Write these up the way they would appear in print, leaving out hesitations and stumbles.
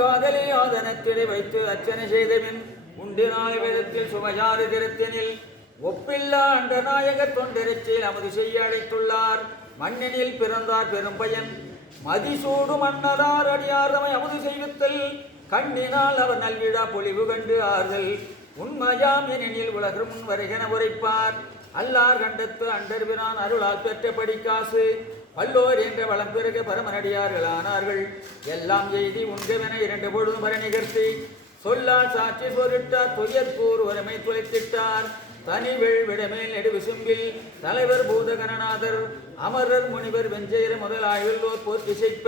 காதலை ஆதனத்திலே வைத்து அர்ச்சனை செய்தபின் உண்டு நாள் வேதத்தில் சுமஜாறு திருத்தனில் ஒப்பில்லா அண்ட நாயகர் தொண்டரிச்சில் அமது செய்ய அழைத்துள்ளார். மண்ணினில் பிறந்தார் பெரும் பயன் மதிசூடு மன்னதார் அடியார்தமை அமுது செய்வித்தல் கண்ணினால் அவர் நல்விழா பொலிவு கண்டு ஆறுதல் உண்மையாம் எனில் உலக முன் வருகென உரைப்பார். அல்லார் கண்டத்து அண்டர்பிரான் அருளால் பெற்ற படிக்காசு வல்லோர் என்ற வளம் பெருக பரமனடியார்களானார்கள். எல்லாம் எய்தி உண்கவென 2 பொழுதும் வர நிகழ்த்தி சொல்லால் சாட்சி சொரிட்டார். துயர்பூர் ஒருமை துளைத்திட்டார். தனிவெள் விடமேல் நெடு விசும்பில் தலைவர் பூதகணநாதர் அமரர் முனிவர் வெஞ்செயர முதலாயுள்ளோர் போற்றி செய்ப்ப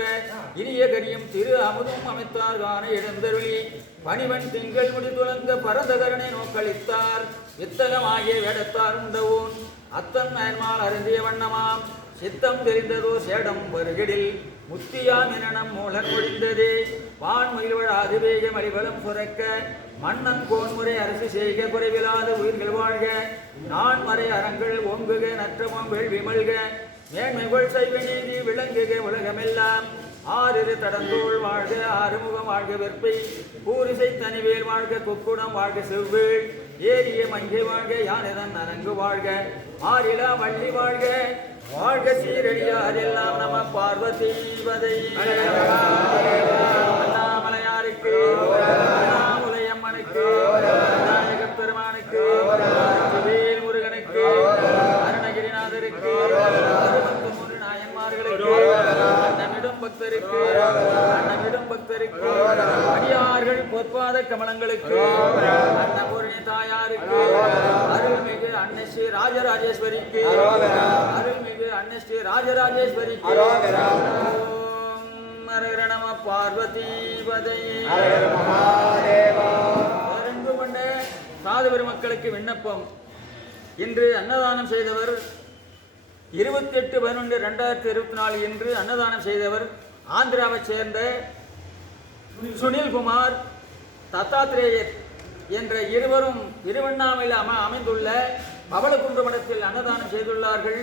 இனிய கரியும் திரு அமுதும் அமைத்தார் காண எழுந்தருளி பணிவன் திங்கள் முடி துளங்க பரந்தகரனை நோக்களித்தார். வித்தகமாகிய வேடத்தார் உண்டவோன் அத்தன் நயன்மால் அருந்திய வண்ணமாம் சித்தம் தெரிந்ததோ சேடம் வருகிடில் முத்தியாம் எனனம் மூலன் ஒழிந்ததே. வான்மயில்வழ அதிவேக மலிபலம் சுரக்க மன்னன் கோன்முறை அரசு செய்க குறைவிலாத உயிர்கள் வாழ்க. நான் மறை அறங்கள் ஓங்குக நற்றமம் வேள்விமல்க மேன்மைகள் செய்வ நீதி விளங்குக உலகமெல்லாம். 6 தடந்தோள் வாழ்க ஆறுமுகம் வாழ்க வெற்பை பூரிசை தனிவேல் வாழ்க குக்குடம் வாழ்க செவ்வேள் ஏரிய மங்கை வாழ்க யானிதன் நரங்கு வாழ்க ஆறிலா வள்ளி வாழ்க வாழ்க சீரடியார் எல்லாம் நம பார்வதி பதை. அண்ணாமலையாருக்கு அண்ணாமலையம்மனுக்கு விநாயகப் பெருமானுக்கு வேல் முருகனுக்கு அருணகிரிநாதருக்கு 63 நாயன்மார்களுக்கு அண்ணமிடும் பக்தருக்கு அடியார்கள் பொற்பாத கமலங்களுக்கு அன்னபூரணி தாயாருக்கு அருள்மிகு அன்னை ஸ்ரீ ராஜராஜேஸ்வரிக்கு அருள்மிகு அன்னை ஸ்ரீ ராஜராஜேஸ்வரிக்கு நம பார்வதி பதை. சாது பெருமக்களுக்கு விண்ணப்பம். இன்று அன்னதானம் செய்தவர் 28/11/2024 இன்று அன்னதானம் செய்தவர் ஆந்திராவை சேர்ந்த சுனில்குமார் தத்தாத்ரேயர் என்ற இருவரும் திருவண்ணாமலையில் அமைந்துள்ள பவளக்குன்று மடத்தில் அன்னதானம் செய்துள்ளார்கள்.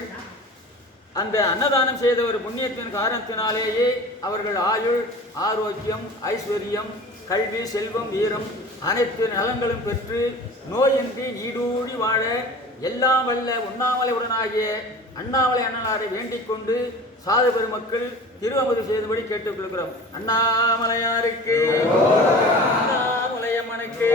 அந்த அன்னதானம் செய்த ஒரு புண்ணியத்தின் காரணத்தினாலேயே அவர்கள் ஆயுள் ஆரோக்கியம் ஐஸ்வர்யம் கல்வி செல்வம் வீரம் அனைத்து நலங்களும் பெற்று நோயின்றி நீடூழி வாழ எல்லாம் வல்ல உண்ணாமலை உடனாகிய அண்ணாமலை அண்ணனாரை வேண்டிக் கொண்டு சாது பெருமக்கள் திருவமுது செய்தபடி கேட்டுக்கொள்கிறோம். அண்ணாமலையாருக்கு அண்ணாமலையம்மனுக்கு